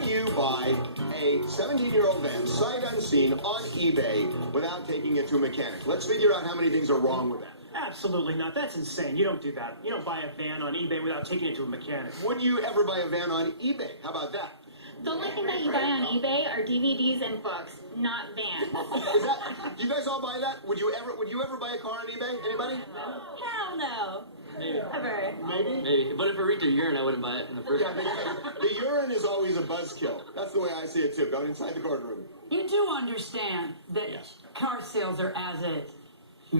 Would you buy a 17-year-old van, sight unseen, on eBay without taking it to a mechanic? Let's figure out how many things are wrong with that. Absolutely not. That's insane. You don't do that. You don't buy a van on eBay without taking it to a mechanic. Would you ever buy a van on eBay? How about that? The only thing that you buy on eBay are DVDs and books, not vans. Do you guys all buy that? Would you ever buy a car on eBay? Anybody? Hell no. Maybe. Ever. Maybe. But if it reeked of urine, I wouldn't buy it in the first place. The urine is always a buzzkill. That's the way I see it too. Going inside the courtroom. You do understand that car sales are as is.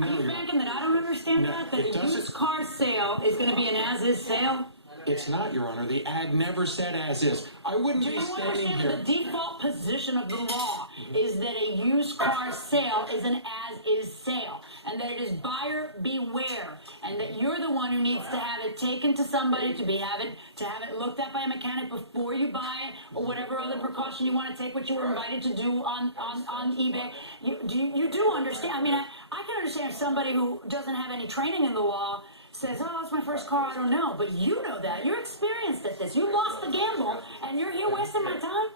Are you thinking that I don't understand that? That a used car sale is going to be an as-is sale? It's not, Your Honor. The ad never said as is. I wouldn't be standing here. Do you understand that the default position of the law is that a used car sale is an as-is sale, and that it is buyer beware, and that you're the one who needs to have it taken to somebody to have it looked at by a mechanic before you buy it, or whatever other precaution you want to take, what you were invited to do on eBay. You do understand? I mean, I can understand if somebody who doesn't have any training in the law says, oh, it's my first car, I don't know. But you know that. You're experienced at this. You lost the gamble, and you're here wasting my time?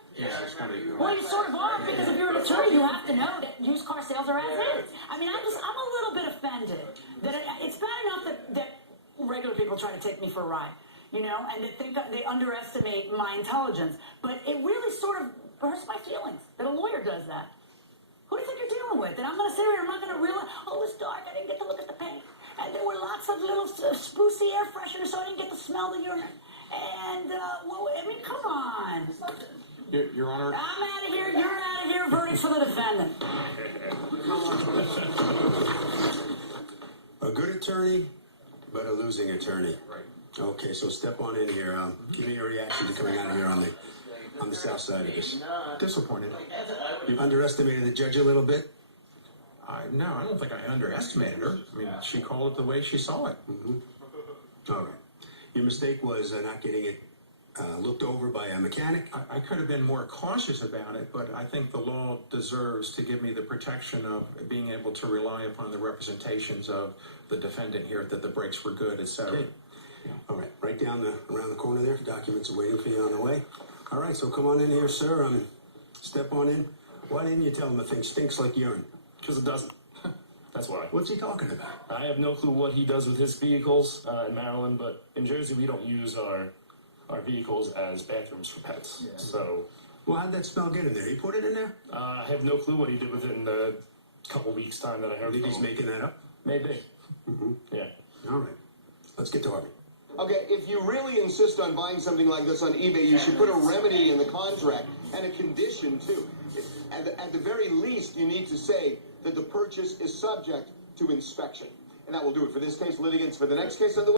Well, you sort of are, because if you're an attorney, you have to know that used car sales are as is. I mean, I'm a little bit offended. That it's bad enough that regular people try to take me for a ride, you know, and they underestimate my intelligence. But it really sort of hurts my feelings that a lawyer does that. Who do you think you're dealing with? That I'm going to sit here and I'm not going to realize, oh, it's dark, I didn't get to look at the paint. And there were lots of little sprucey air fresheners, so I didn't get to smell the urine. And, well, I mean, come on. Your Honor. I'm out of here. You're out of here. Verdict for the defendant. A good attorney, but a losing attorney. Right. Okay, so step on in here. Give me your reaction to coming out of here on the south side of this. Disappointed. You underestimated the judge a little bit? No, I don't think I underestimated her. I mean, she called it the way she saw it. Mm-hmm. All right. Your mistake was not getting it looked over by a mechanic? I could have been more cautious about it, but I think the law deserves to give me the protection of being able to rely upon the representations of the defendant here that the brakes were good, etc. Okay. All right. Right down around the corner there. Documents are waiting for you on the way. All right, so come on in here, sir. Step on in. Why didn't you tell him the thing stinks like urine? Because it doesn't. That's why. What's he talking about? I have no clue what he does with his vehicles in Maryland, but in Jersey we don't use our vehicles as bathrooms for pets. Yeah. So. Well, how'd that smell get in there? He put it in there? I have no clue what he did within the couple weeks' time that I heard. Think he's making that up? Maybe. Mm-hmm. Yeah. All right. Let's get to Harvey. Okay, if you really insist on buying something like this on eBay, you should put a remedy in the contract and a condition, too. At the very least, you need to say that the purchase is subject to inspection. And that will do it for this case. Litigants, for the next case on the